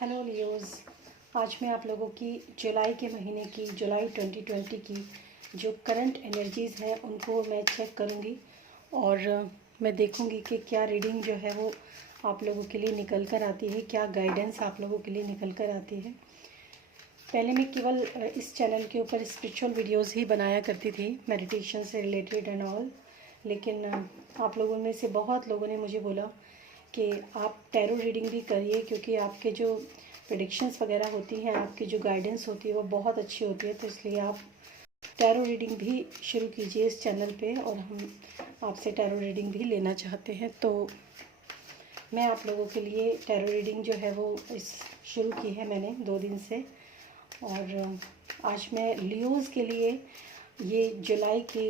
Hello Leos. आज मैं आप लोगों की जुलाई के महीने की जुलाई 2020 की जो करंट एनर्जीज़ हैं उनको मैं चेक करूंगी और मैं देखूंगी कि क्या रीडिंग जो है वो आप लोगों के लिए निकल कर आती है, क्या गाइडेंस आप लोगों के लिए निकल कर आती है। पहले मैं केवल इस चैनल के ऊपर स्पिरिचुअल वीडियोज़ ही बनाया करती थी, मेडिटेशन से रिलेटेड एंड ऑल, लेकिन आप लोगों में से बहुत लोगों ने मुझे बोला कि आप टैरो रीडिंग भी करिए, क्योंकि आपके जो प्रेडिक्शंस वगैरह होती हैं, आपकी जो गाइडेंस होती है वो बहुत अच्छी होती है। तो इसलिए आप टैरो रीडिंग भी शुरू कीजिए इस चैनल पे, और हम आपसे टैरो रीडिंग भी लेना चाहते हैं। तो मैं आप लोगों के लिए टैरो रीडिंग जो है वो शुरू की है मैंने 2 दिन से, और आज मैं लियोज़ के लिए ये जुलाई की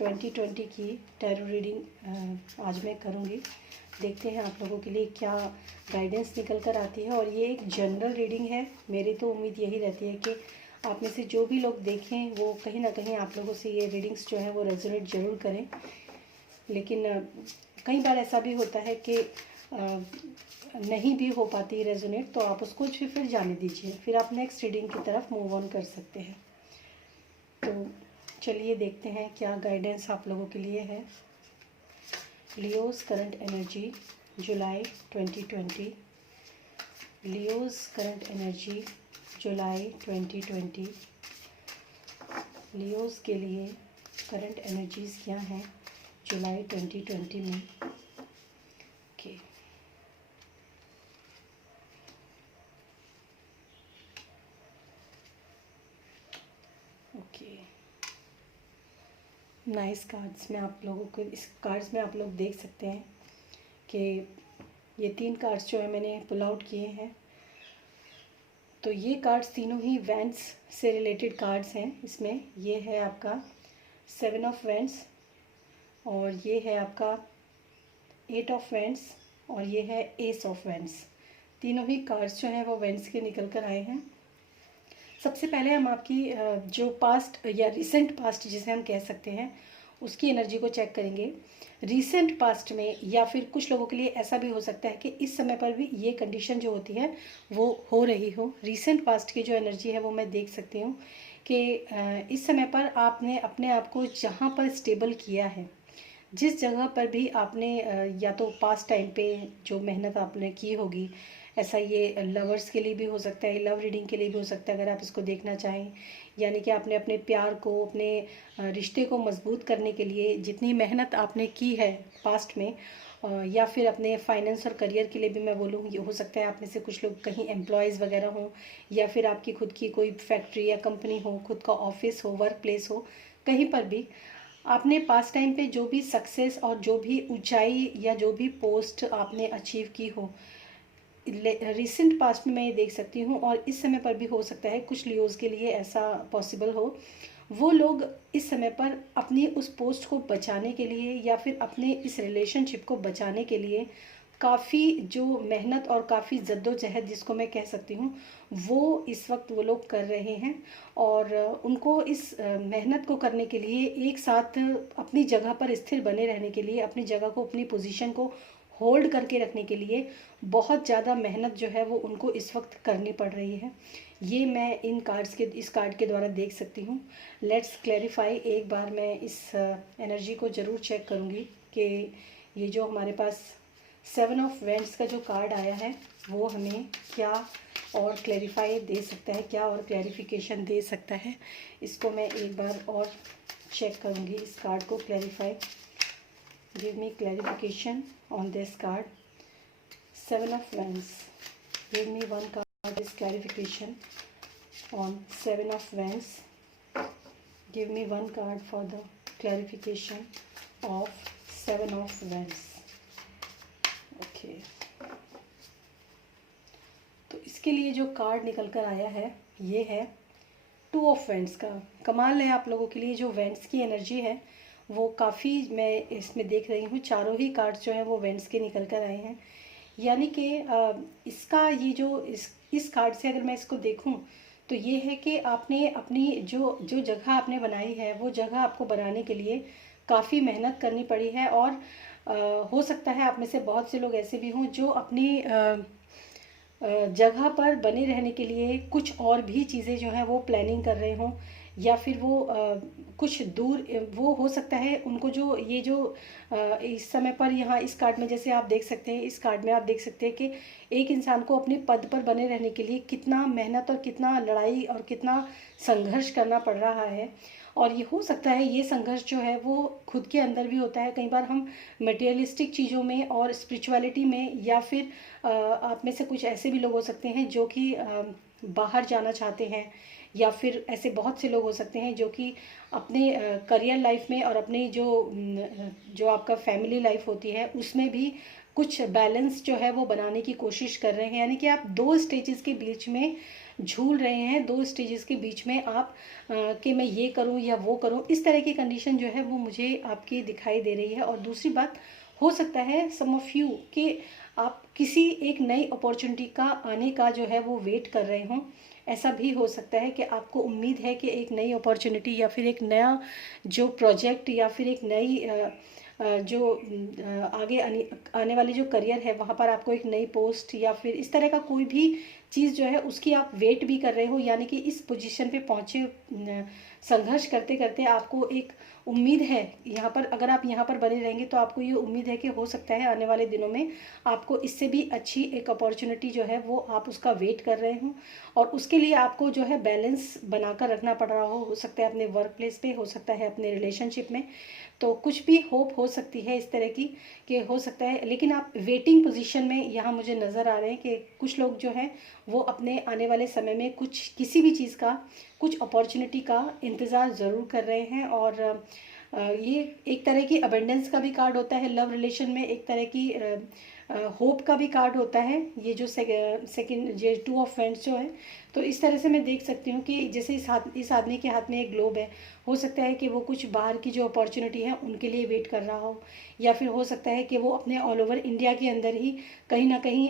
2020 की टैरो रीडिंग आज मैं करूँगी। देखते हैं आप लोगों के लिए क्या गाइडेंस निकल कर आती है। और ये एक जनरल रीडिंग है। मेरी तो उम्मीद यही रहती है कि आप में से जो भी लोग देखें वो कहीं ना कहीं आप लोगों से ये रीडिंग्स जो है वो रेजोनेट ज़रूर करें। लेकिन कई बार ऐसा भी होता है कि नहीं भी हो पाती रेजोनेट, तो आप उसको फिर जाने दीजिए, फिर आप नेक्स्ट रीडिंग की तरफ मूव ऑन कर सकते हैं। तो चलिए देखते हैं क्या गाइडेंस आप लोगों के लिए है। लियोज़ करंट एनर्जी जुलाई 2020। लियोज़ करंट एनर्जी जुलाई 2020। लियोज़ के लिए करंट एनर्जीज़ क्या हैं जुलाई 2020 में। ओके, ओके, नाइस कार्ड्स में आप लोगों को, इस कार्ड्स में आप लोग देख सकते हैं कि ये 3 कार्ड्स जो है मैंने पुल आउट किए हैं। तो ये कार्ड्स तीनों ही वैंड्स से रिलेटेड कार्ड्स हैं। इसमें ये है आपका 7 ऑफ वैंड्स, और ये है आपका 8 ऑफ वैंड्स, और ये है एस ऑफ वैंड्स। तीनों ही कार्ड्स जो हैं वो वैंड्स के निकल कर आए हैं। सबसे पहले हम आपकी जो पास्ट या रिसेंट पास्ट जिसे हम कह सकते हैं उसकी एनर्जी को चेक करेंगे। रिसेंट पास्ट में, या फिर कुछ लोगों के लिए ऐसा भी हो सकता है कि इस समय पर भी ये कंडीशन जो होती है वो हो रही हो। रिसेंट पास्ट की जो एनर्जी है वो मैं देख सकती हूँ कि इस समय पर आपने अपने आप को जहाँ पर स्टेबल किया है, जिस जगह पर भी आपने या तो पास्ट टाइम पे जो मेहनत आपने की होगी, ऐसा ये लवर्स के लिए भी हो सकता है, लव रीडिंग के लिए भी हो सकता है अगर आप इसको देखना चाहें। यानी कि आपने अपने प्यार को, अपने रिश्ते को मजबूत करने के लिए जितनी मेहनत आपने की है पास्ट में, या फिर अपने फाइनेंस और करियर के लिए भी मैं बोलूँ, ये हो सकता है आप में से कुछ लोग कहीं एम्प्लॉयज़ वगैरह हों, या फिर आपकी खुद की कोई फैक्ट्री या कंपनी हो, खुद का ऑफिस हो, वर्क प्लेस हो, कहीं पर भी आपने पास टाइम पे जो भी सक्सेस और जो भी ऊंचाई या जो भी पोस्ट आपने अचीव की हो, रिसेंट पास्ट में मैं ये देख सकती हूँ। और इस समय पर भी हो सकता है कुछ लियोज़ के लिए ऐसा पॉसिबल हो, वो लोग इस समय पर अपनी उस पोस्ट को बचाने के लिए या फिर अपने इस रिलेशनशिप को बचाने के लिए काफ़ी जो मेहनत और काफ़ी जद्दोजहद जिसको मैं कह सकती हूँ वो इस वक्त वो लोग कर रहे हैं। और उनको इस मेहनत को करने के लिए, एक साथ अपनी जगह पर स्थिर बने रहने के लिए, अपनी जगह को, अपनी पोजीशन को होल्ड करके रखने के लिए बहुत ज़्यादा मेहनत जो है वो उनको इस वक्त करनी पड़ रही है। ये मैं इस कार्ड के द्वारा देख सकती हूँ। लेट्स क्लैरिफाई, एक बार मैं इस एनर्जी को ज़रूर चेक करूँगी कि ये जो हमारे पास 7 ऑफ वैंड्स का जो कार्ड आया है वो हमें क्या और क्लैरिफाई दे सकता है, क्या और क्लैरिफिकेशन दे सकता है। इसको मैं एक बार और चेक करूँगी, इस कार्ड को clarify. Give me clarification on this card 7 of Wands. Give me one card is clarification on 7 of Wands. Give me one card for the clarification of 7 of Wands. Okay. तो इसके लिए जो card निकल कर आया है ये है 2 ऑफ वैंड्स का। कमाल है, आप लोगों के लिए जो वैंड्स की एनर्जी है वो काफ़ी, मैं इसमें देख रही हूँ चारों ही कार्ड्स जो हैं वो वैंड्स के निकल कर आए हैं। यानी कि इसका ये जो इस कार्ड से अगर मैं इसको देखूं तो ये है कि आपने अपनी जो जो जगह आपने बनाई है वो जगह आपको बनाने के लिए काफ़ी मेहनत करनी पड़ी है। और हो सकता है आप में से बहुत से लोग ऐसे भी हों जो अपनी जगह पर बने रहने के लिए कुछ और भी चीज़ें जो हैं वो प्लानिंग कर रहे हों, या फिर वो कुछ दूर वो हो सकता है उनको जो ये जो इस समय पर यहाँ इस कार्ड में जैसे आप देख सकते हैं, इस कार्ड में आप देख सकते हैं कि एक इंसान को अपने पद पर बने रहने के लिए कितना मेहनत और कितना लड़ाई और कितना संघर्ष करना पड़ रहा है। और ये हो सकता है ये संघर्ष जो है वो खुद के अंदर भी होता है। कई बार हम मटेरियलिस्टिक चीज़ों में और स्पिरिचुअलिटी में, या फिर आप में से कुछ ऐसे भी लोग हो सकते हैं जो कि बाहर जाना चाहते हैं, या फिर ऐसे बहुत से लोग हो सकते हैं जो कि अपने करियर लाइफ में और अपनी जो आपका फैमिली लाइफ होती है उसमें भी कुछ बैलेंस जो है वो बनाने की कोशिश कर रहे हैं। यानी कि आप दो स्टेजेस के बीच में झूल रहे हैं, दो स्टेजेस के बीच में आप कि मैं ये करूं या वो करूं, इस तरह की कंडीशन जो है वो मुझे आपकी दिखाई दे रही है। और दूसरी बात, हो सकता है सम ऑफ यू कि आप किसी एक नई अपॉर्चुनिटी का आने का जो है वो वेट कर रहे हों। ऐसा भी हो सकता है कि आपको उम्मीद है कि एक नई अपॉर्चुनिटी या फिर एक नया जो प्रोजेक्ट या फिर एक नई जो आगे आने वाली जो करियर है वहाँ पर आपको एक नई पोस्ट या फिर इस तरह का कोई भी चीज़ जो है उसकी आप वेट भी कर रहे हो। यानी कि इस पोजीशन पे पहुँचे संघर्ष करते करते आपको एक उम्मीद है यहाँ पर, अगर आप यहाँ पर बने रहेंगे तो आपको ये उम्मीद है कि हो सकता है आने वाले दिनों में आपको इससे भी अच्छी एक अपॉर्चुनिटी जो है वो आप उसका वेट कर रहे हो। और उसके लिए आपको जो है बैलेंस बनाकर रखना पड़ रहा हो सकता है अपने वर्क प्लेस पे, हो सकता है अपने रिलेशनशिप में। तो कुछ भी होप हो सकती है इस तरह की कि हो सकता है, लेकिन आप वेटिंग पोजीशन में यहाँ मुझे नज़र आ रहे हैं कि कुछ लोग जो हैं वो अपने आने वाले समय में कुछ किसी भी चीज़ का, कुछ अपॉर्चुनिटी का इंतज़ार ज़रूर कर रहे हैं। और ये एक तरह की अबेंडेंस का भी कार्ड होता है लव रिलेशन में, एक तरह की होप का भी कार्ड होता है। ये जो सेकंड ये टू ऑफ वैंड्स जो है, तो इस तरह से मैं देख सकती हूँ कि जैसे इस आदमी के हाथ में एक ग्लोब है, हो सकता है कि वो कुछ बाहर की जो अपॉर्चुनिटी है उनके लिए वेट कर रहा हो, या फिर हो सकता है कि वो अपने ऑल ओवर इंडिया के अंदर ही कहीं ना कहीं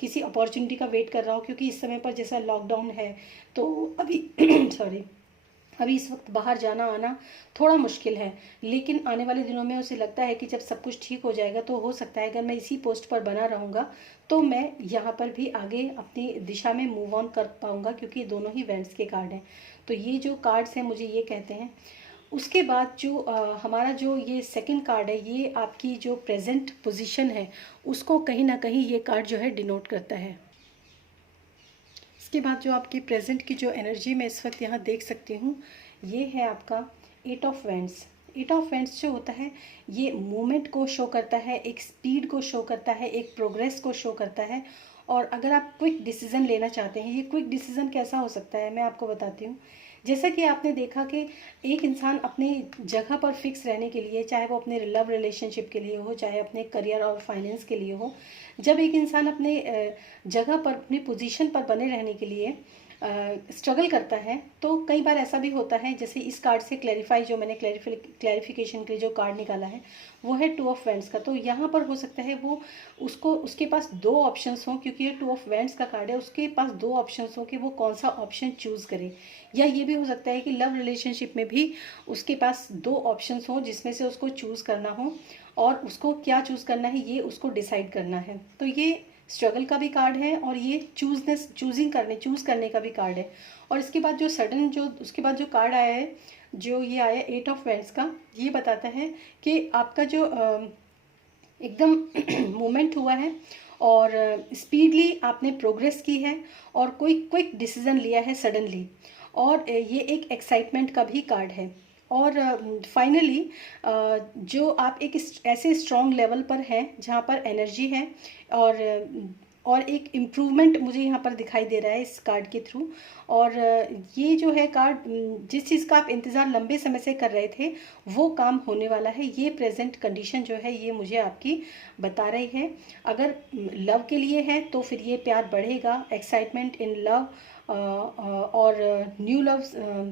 किसी अपॉर्चुनिटी का वेट कर रहा हो। क्योंकि इस समय पर जैसा लॉकडाउन है तो अभी सॉरी, अभी इस वक्त बाहर जाना आना थोड़ा मुश्किल है, लेकिन आने वाले दिनों में उसे लगता है कि जब सब कुछ ठीक हो जाएगा तो हो सकता है अगर मैं इसी पोस्ट पर बना रहूँगा तो मैं यहाँ पर भी आगे अपनी दिशा में मूव ऑन कर पाऊँगा, क्योंकि दोनों ही वेंट्स के कार्ड हैं। तो ये जो कार्ड्स हैं मुझे ये कहते हैं। उसके बाद जो हमारा जो ये सेकंड कार्ड है, ये आपकी जो प्रेजेंट पोजीशन है उसको कहीं ना कहीं ये कार्ड जो है डिनोट करता है। इसके बाद जो आपकी प्रेजेंट की जो एनर्जी मैं इस वक्त यहाँ देख सकती हूँ, ये है आपका eight of wands. Eight of wands जो होता है ये मूवमेंट को शो करता है, एक स्पीड को शो करता है, एक प्रोग्रेस को शो करता है। और अगर आप क्विक डिसीजन लेना चाहते हैं, ये क्विक डिसीजन कैसा हो सकता है मैं आपको बताती हूँ। जैसा कि आपने देखा कि एक इंसान अपनी जगह पर फिक्स रहने के लिए, चाहे वो अपने लव रिलेशनशिप के लिए हो, चाहे अपने करियर और फाइनेंस के लिए हो, जब एक इंसान अपने जगह पर, अपनी पोजीशन पर बने रहने के लिए स्ट्रगल करता है तो कई बार ऐसा भी होता है। जैसे इस कार्ड से क्लैरिफाई, जो मैंने क्लैरिफिकेशन के लिए जो कार्ड निकाला है वो है टू ऑफ वैंड्स का। तो यहाँ पर हो सकता है वो उसके पास दो ऑप्शंस हों, क्योंकि ये टू ऑफ वैंड्स का कार्ड है, उसके पास दो ऑप्शंस हों कि वो कौन सा ऑप्शन चूज़ करे। या ये भी हो सकता है कि लव रिलेशनशिप में भी उसके पास दो ऑप्शंस हों जिसमें से उसको चूज़ करना हो, और उसको क्या चूज़ करना है ये उसको डिसाइड करना है। तो ये स्ट्रगल का भी कार्ड है और ये चूज़ करने का भी कार्ड है। और इसके बाद जो सडन जो उसके बाद जो कार्ड आया है, जो ये आया एट ऑफ वैंड्स का, ये बताता है कि आपका जो एकदम मोमेंट हुआ है और स्पीडली आपने प्रोग्रेस की है और कोई क्विक डिसीजन लिया है सडनली, और ये एक एक्साइटमेंट का भी कार्ड है। और फाइनली जो आप एक ऐसे स्ट्रॉन्ग लेवल पर हैं जहाँ पर एनर्जी है, और एक इम्प्रूवमेंट मुझे यहाँ पर दिखाई दे रहा है इस कार्ड के थ्रू। और ये जो है कार्ड, जिस चीज़ का आप इंतज़ार लंबे समय से कर रहे थे वो काम होने वाला है। ये प्रेजेंट कंडीशन जो है ये मुझे आपकी बता रही है। अगर लव के लिए है तो फिर ये प्यार बढ़ेगा, एक्साइटमेंट इन लव, और new love,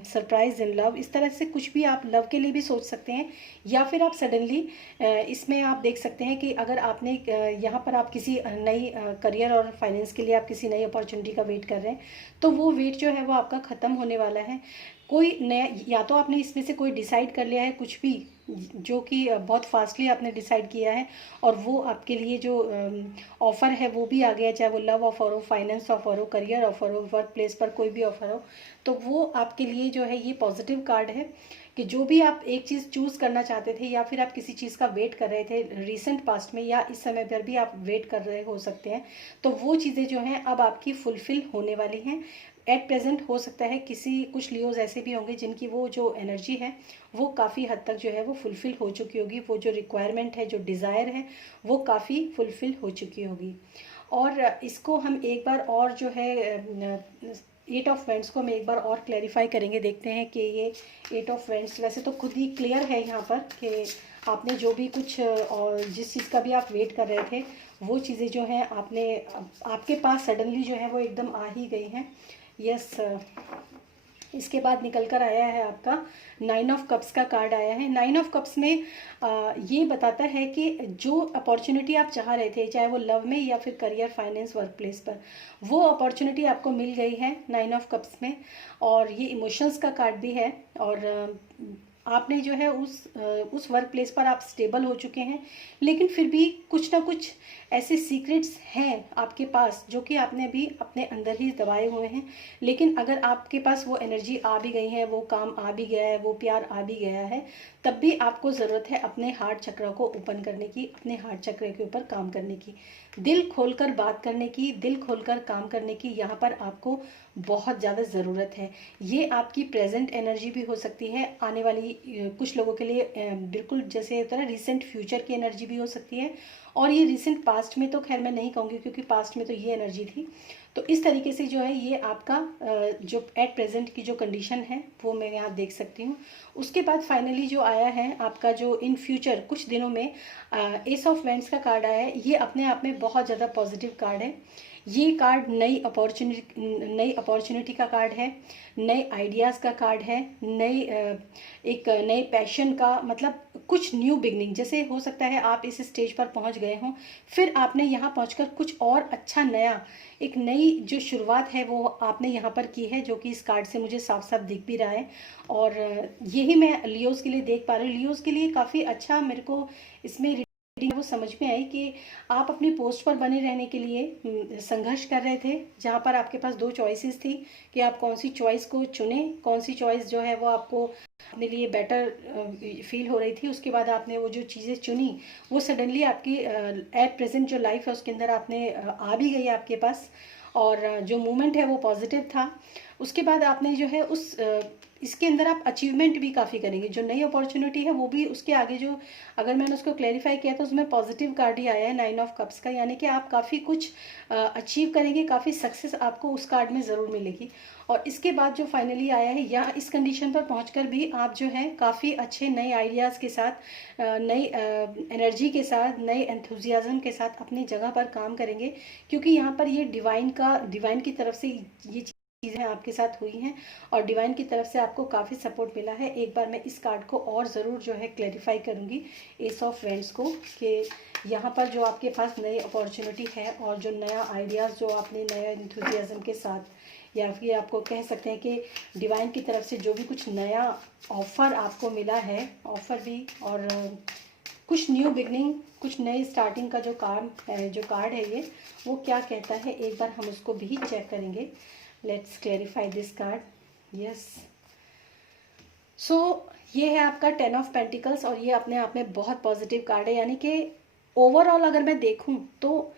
surprise in love, इस तरह से कुछ भी आप लव के लिए भी सोच सकते हैं। या फिर आप सडनली इसमें आप देख सकते हैं कि अगर आपने यहाँ पर आप किसी नई करियर और फाइनेंस के लिए आप किसी नई अपॉर्चुनिटी का वेट कर रहे हैं तो वो वेट जो है वो आपका ख़त्म होने वाला है। कोई नया, या तो आपने इसमें से कोई डिसाइड कर लिया है कुछ भी जो कि बहुत फास्टली आपने डिसाइड किया है, और वो आपके लिए जो ऑफ़र है वो भी आ गया, चाहे वो लव ऑफ़र हो, फाइनेंस ऑफ़र हो, करियर ऑफ़र हो, वर्क प्लेस पर कोई भी ऑफ़र हो, तो वो आपके लिए जो है ये पॉजिटिव कार्ड है कि जो भी आप एक चीज़ चूज़ करना चाहते थे, या फिर आप किसी चीज़ का वेट कर रहे थे रिसेंट पास्ट में, या इस समय पर भी आप वेट कर रहे हो सकते हैं, तो वो चीज़ें जो हैं अब आपकी फुलफ़िल होने वाली हैं। एट प्रेजेंट हो सकता है कुछ लियोज ऐसे भी होंगे जिनकी वो जो एनर्जी है वो काफ़ी हद तक जो है वो फुलफ़िल हो चुकी होगी, वो जो रिक्वायरमेंट है, जो डिज़ायर है, वो काफ़ी फुलफ़िल हो चुकी होगी। और इसको हम एक बार और जो है 8 ऑफ वेंट्स को हम एक बार और क्लैरिफाई करेंगे, देखते हैं कि ये 8 ऑफ वेंट्स वैसे तो खुद ही क्लियर है यहाँ पर कि आपने जो भी कुछ और जिस चीज़ का भी आप वेट कर रहे थे वो चीज़ें जो हैं आपके पास सडनली जो है वो एकदम आ ही गई हैं। यस, इसके बाद निकल कर आया है आपका 9 ऑफ कप्स का कार्ड आया है। 9 ऑफ कप्स में ये बताता है कि जो अपॉर्चुनिटी आप चाह रहे थे, चाहे वो लव में या फिर करियर, फाइनेंस, वर्क प्लेस पर, वो अपॉर्चुनिटी आपको मिल गई है 9 ऑफ कप्स में। और ये इमोशंस का कार्ड भी है, और आपने जो है उस वर्क प्लेस पर आप स्टेबल हो चुके हैं, लेकिन फिर भी कुछ ना कुछ ऐसे सीक्रेट्स हैं आपके पास जो कि आपने अभी अपने अंदर ही दबाए हुए हैं। लेकिन अगर आपके पास वो एनर्जी आ भी गई है, वो काम आ भी गया है, वो प्यार आ भी गया है, तब भी आपको ज़रूरत है अपने हार्ट चक्र को ओपन करने की, अपने हार्ट चक्र के ऊपर काम करने की, दिल खोलकर बात करने की, दिल खोलकर काम करने की। यहाँ पर आपको बहुत ज़्यादा ज़रूरत है। ये आपकी प्रेजेंट एनर्जी भी हो सकती है, आने वाली कुछ लोगों के लिए बिल्कुल जैसे होता है ना रिसेंट फ्यूचर की एनर्जी भी हो सकती है, और ये रिसेंट पास्ट में तो खैर मैं नहीं कहूँगी क्योंकि पास्ट में तो ये एनर्जी थी। तो इस तरीके से जो है ये आपका जो एट प्रेजेंट की जो कंडीशन है वो मैं यहाँ देख सकती हूँ। उसके बाद फाइनली जो आया है आपका जो इन फ्यूचर कुछ दिनों में एस ऑफ वेंट्स का कार्ड आया है। ये अपने आप में बहुत ज़्यादा पॉजिटिव कार्ड है। ये कार्ड नई अपॉर्चुनिटी का कार्ड है, नए आइडियाज़ का कार्ड है, एक नए पैशन का, मतलब कुछ न्यू बिगनिंग। जैसे हो सकता है आप इस स्टेज पर पहुंच गए हों, फिर आपने यहाँ पहुंचकर कुछ और अच्छा नया, एक नई जो शुरुआत है वो आपने यहाँ पर की है, जो कि इस कार्ड से मुझे साफ साफ दिख भी रहा है। और यही मैं लियोज़ के लिए देख पा रही हूँ। लियोज़ के लिए काफ़ी अच्छा मेरे को इसमें वो समझ में आई कि आप अपनी पोस्ट पर बने रहने के लिए संघर्ष कर रहे थे, जहाँ पर आपके पास 2 चॉइसेस थी कि आप कौन सी चॉइस को चुने, कौन सी चॉइस जो है वो आपको अपने लिए बेटर फील हो रही थी। उसके बाद आपने वो जो चीज़ें चुनी वो सडनली आपकी एट प्रेजेंट जो लाइफ है उसके अंदर आपने आ भी गई आपके पास, और जो मूवमेंट है वो पॉजिटिव था। उसके बाद आपने जो है इसके अंदर आप अचीवमेंट भी काफ़ी करेंगे। जो नई अपॉर्चुनिटी है वो भी उसके आगे जो, अगर मैंने उसको क्लैरिफाई किया तो उसमें पॉजिटिव कार्ड ही आया है 9 ऑफ कप्स का, यानी कि आप काफ़ी कुछ अचीव करेंगे, काफ़ी सक्सेस आपको उस कार्ड में ज़रूर मिलेगी। और इसके बाद जो फाइनली आया है, या इस कंडीशन पर पहुंचकर भी आप जो है काफ़ी अच्छे नए आइडियाज़ के साथ, नई एनर्जी के साथ, नए एंथुजियाज़म के साथ अपनी जगह पर काम करेंगे, क्योंकि यहाँ पर ये डिवाइन की तरफ से ये चीज़ें आपके साथ हुई हैं, और डिवाइन की तरफ से आपको काफ़ी सपोर्ट मिला है। एक बार मैं इस कार्ड को और ज़रूर जो है क्लैरिफाई करूँगी एस ऑफ वेंट्स को, कि यहाँ पर जो आपके पास नई अपॉर्चुनिटी है और जो नया आइडियाज़ जो आपने नया इंथुजियाज़म के साथ, या फिर आपको कह सकते हैं कि डिवाइन की तरफ से जो भी कुछ नया ऑफ़र आपको मिला है, ऑफ़र भी, और कुछ न्यू बिगनिंग, कुछ नए स्टार्टिंग का जो कार्ड है ये, वो क्या कहता है एक बार हम उसको भी चेक करेंगे। Let's clarify this card. Yes, so ये है आपका 10 ऑफ पेंटिकल्स, और ये अपने आप में बहुत पॉजिटिव कार्ड है। यानी कि ओवरऑल अगर मैं देखूं तो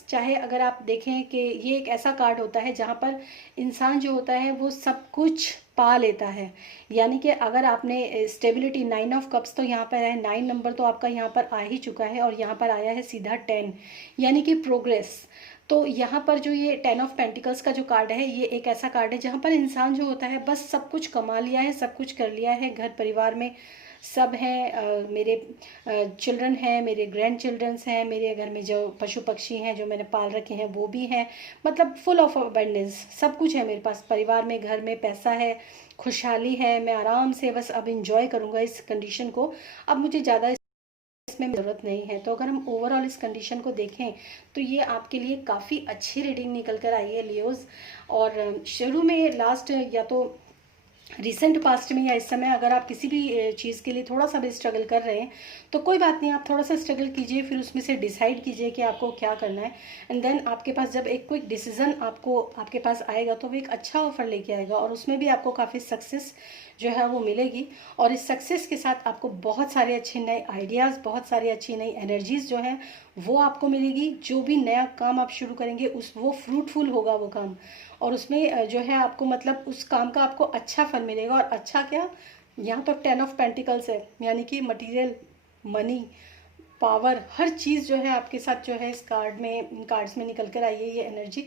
चाहे अगर आप देखें कि ये एक ऐसा कार्ड होता है जहाँ पर इंसान जो होता है वो सब कुछ पा लेता है। यानी कि अगर आपने स्टेबिलिटी 9 ऑफ कप्स तो यहाँ पर है, 9 नंबर तो आपका यहाँ पर आ ही चुका है, और यहाँ पर आया है सीधा 10, यानी कि प्रोग्रेस। तो यहाँ पर जो ये 10 ऑफ पेंटिकल्स का जो कार्ड है, ये एक ऐसा कार्ड है जहाँ पर इंसान जो होता है बस सब कुछ कमा लिया है, सब कुछ कर लिया है, घर परिवार में सब हैं, मेरे चिल्ड्रन हैं, मेरे ग्रैंड चिल्ड्रंस हैं, मेरे घर में जो पशु पक्षी हैं जो मैंने पाल रखे हैं वो भी हैं, मतलब फुल ऑफ अबंडेंस, सब कुछ है मेरे पास, परिवार में, घर में पैसा है, खुशहाली है, मैं आराम से बस अब इंजॉय करूँगा इस कंडीशन को, अब मुझे ज़्यादा इसमें ज़रूरत नहीं है। तो अगर हम ओवरऑल इस कंडीशन को देखें तो ये आपके लिए काफ़ी अच्छी रीडिंग निकल कर आई है लियोज़। और शुरू में लास्ट या तो रिसेंट पास्ट में या इस समय अगर आप किसी भी चीज़ के लिए थोड़ा सा भी स्ट्रगल कर रहे हैं तो कोई बात नहीं, आप थोड़ा सा स्ट्रगल कीजिए, फिर उसमें से डिसाइड कीजिए कि आपको क्या करना है। एंड देन आपके पास जब एक क्विक डिसीजन आपके पास आएगा तो वो एक अच्छा ऑफर लेके आएगा, और उसमें भी आपको काफ़ी सक्सेस जो है वो मिलेगी। और इस सक्सेस के साथ आपको बहुत सारे अच्छे नए आइडियाज़, बहुत सारी अच्छी नई एनर्जीज़ जो हैं वो आपको मिलेगी। जो भी नया काम आप शुरू करेंगे वो फ्रूटफुल होगा वो काम, और उसमें जो है आपको मतलब उस काम का आपको अच्छा फल मिलेगा। और अच्छा क्या, यहाँ तो 10 ऑफ पेंटिकल्स है, यानी कि मटेरियल, मनी, पावर, हर चीज़ जो है आपके साथ जो है इस कार्ड में, इन कार्ड्स में निकल कर आई है ये एनर्जी।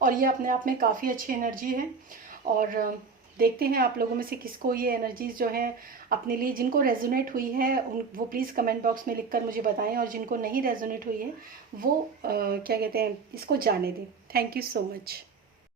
और ये अपने आप में काफ़ी अच्छी एनर्जी है। और देखते हैं आप लोगों में से किसको ये एनर्जीज जो है अपने लिए, जिनको रेजोनेट हुई है वो प्लीज़ कमेंट बॉक्स में लिखकर मुझे बताएं, और जिनको नहीं रेजोनेट हुई है वो क्या कहते हैं, इसको जाने दें। Thank you so much.